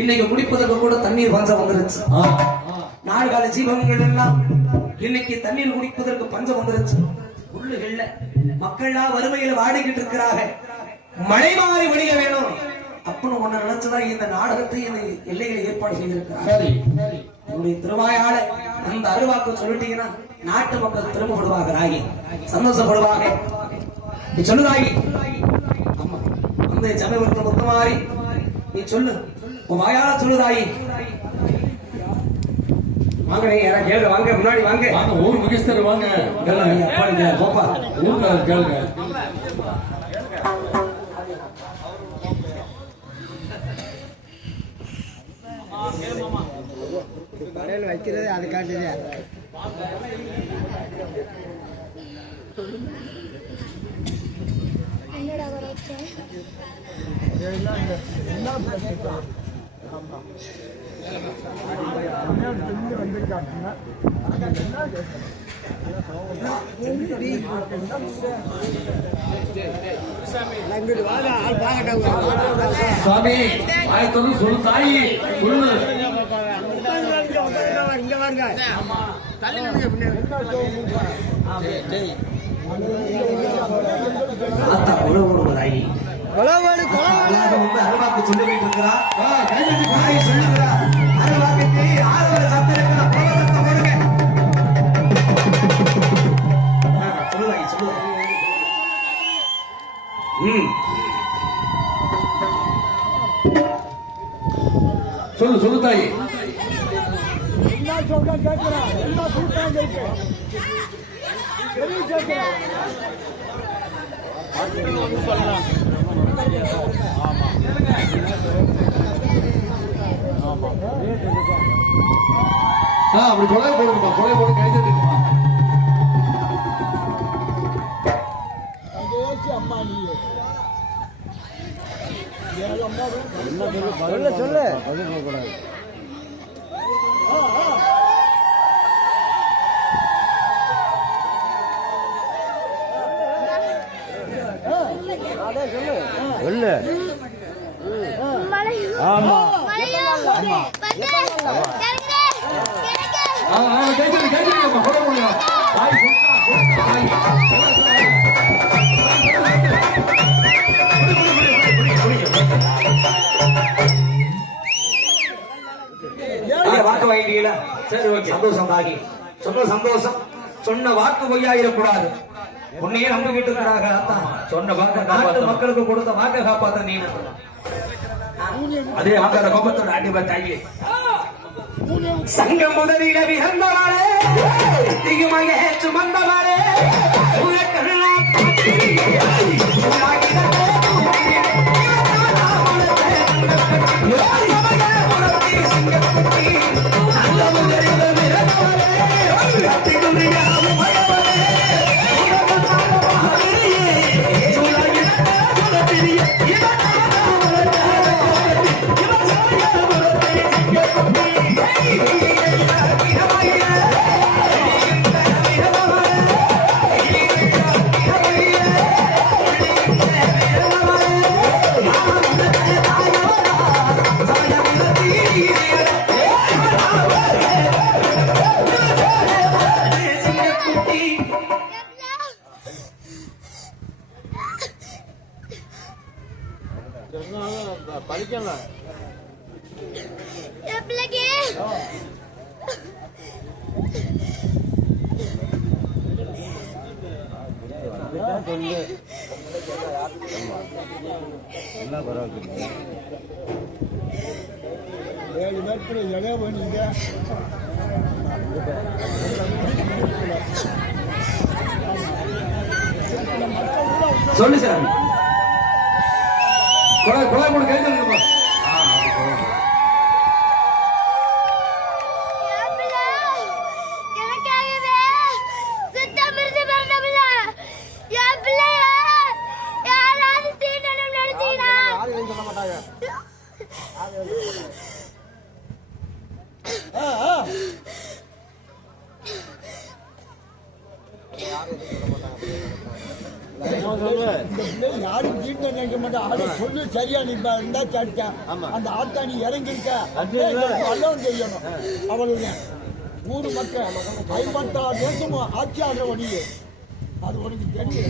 இன்னைக்கு குடிப்பதற்கு கூட தண்ணீர் பஞ்சம் வந்துருச்சு. நாடு கால ஜீவன்கள் எல்லாம் இன்னைக்கு தண்ணீர் குடிப்பதற்கு பஞ்சம் வந்துருச்சு. உள்ளுகள்ல மக்கள்லாம் வறுமையில வாடிக்கிட்டு இருக்கிறாங்க. மழை மாறி வழிய வேணும் அப்படின்னு ஒண்ணு நினைச்சுதான் இந்த நாடகத்தை இந்த எல்லைகளை ஏற்பாடு செய்திருக்கிறார். உங்களுடைய திருவாயால அந்த அருவாக்கு சொல்லிட்டீங்கன்னா நாட்டு மக்கள் திரும்பப்படுவாங்க, ராகி சந்தோஷப்படுவாங்க. நீ சொல்லுதாகி ஆமா அந்த சமயபுரத்தை மொத்தமாறி நீ சொல்லு, உன் வாயால சொல்லுதாயி. வாங்க நீங்க கேளுங்க, வாங்க முன்னாடி வாங்க, ஊர் முகிஸ்தர் வாங்க, போப்பா ஊர்ல கேளுங்க. கடையில் வைக்கிறது அது காட்டுது. சுவாமி ஆயத்தொன்னு சொல்லு, தாயி சொல்லு. இங்க வாங்க, அருவாக்கு சொல்லிட்டு இருக்கிறா, சொல்லுகிறா அருவாக்கு ஆறுவரை சத்திரங்களை போடுங்க. சொல்லுவாங்க சொல்லுவாங்க. சொல்லு சொல்லு தாயி. அப்படி கொலை போடுங்கப்பா, கொலை போட்டு கை தட்டுங்கப்பா. சொல்லு சொல்லு கூடாது. சொல்லு. ஆமா கைத்தட்டுங்கப்பா, கொலை போடுங்க. வாக்கு வாங்கிட்டீங்களா? சரி ஓகே, சந்தோஷம் தாகி. சொன்ன சந்தோஷம், சொன்ன வாக்கு பொய்யாயிடக்கூடாது. உன்னையே நம்பிக்கிட்டு இருக்கிறாங்க. சொன்ன வாக்கு நாட்டு மக்களுக்கு கொடுத்த வாக்கை காப்பாத்த நீ அதே வாக்காத கோபத்தோட ஆட்டி தாயி. சங்கம் முதலில விகந்தவாளே திகுமய சுமந்தவாளே படிக்கலாம். என்ன பரவாயில்ல, 7 பேருக்கு இடையே போனீங்க. சொல்லு சார். கொலை கொலை போட்டு கை தட்டுங்கப்பா. யாரும் ஆட்ட நினைக்க மாட்டேன். அதை சொல்லி சரியா நீ இருந்தா சாடிச்சா அந்த ஆட்டா நீ இறங்கிருக்க எல்லாம் தெரியணும். அவளுடைய ஊர் மக்கள் 56 தேசமும் ஆட்சி ஆடுற வழியே அது உனக்கு தெரியும்.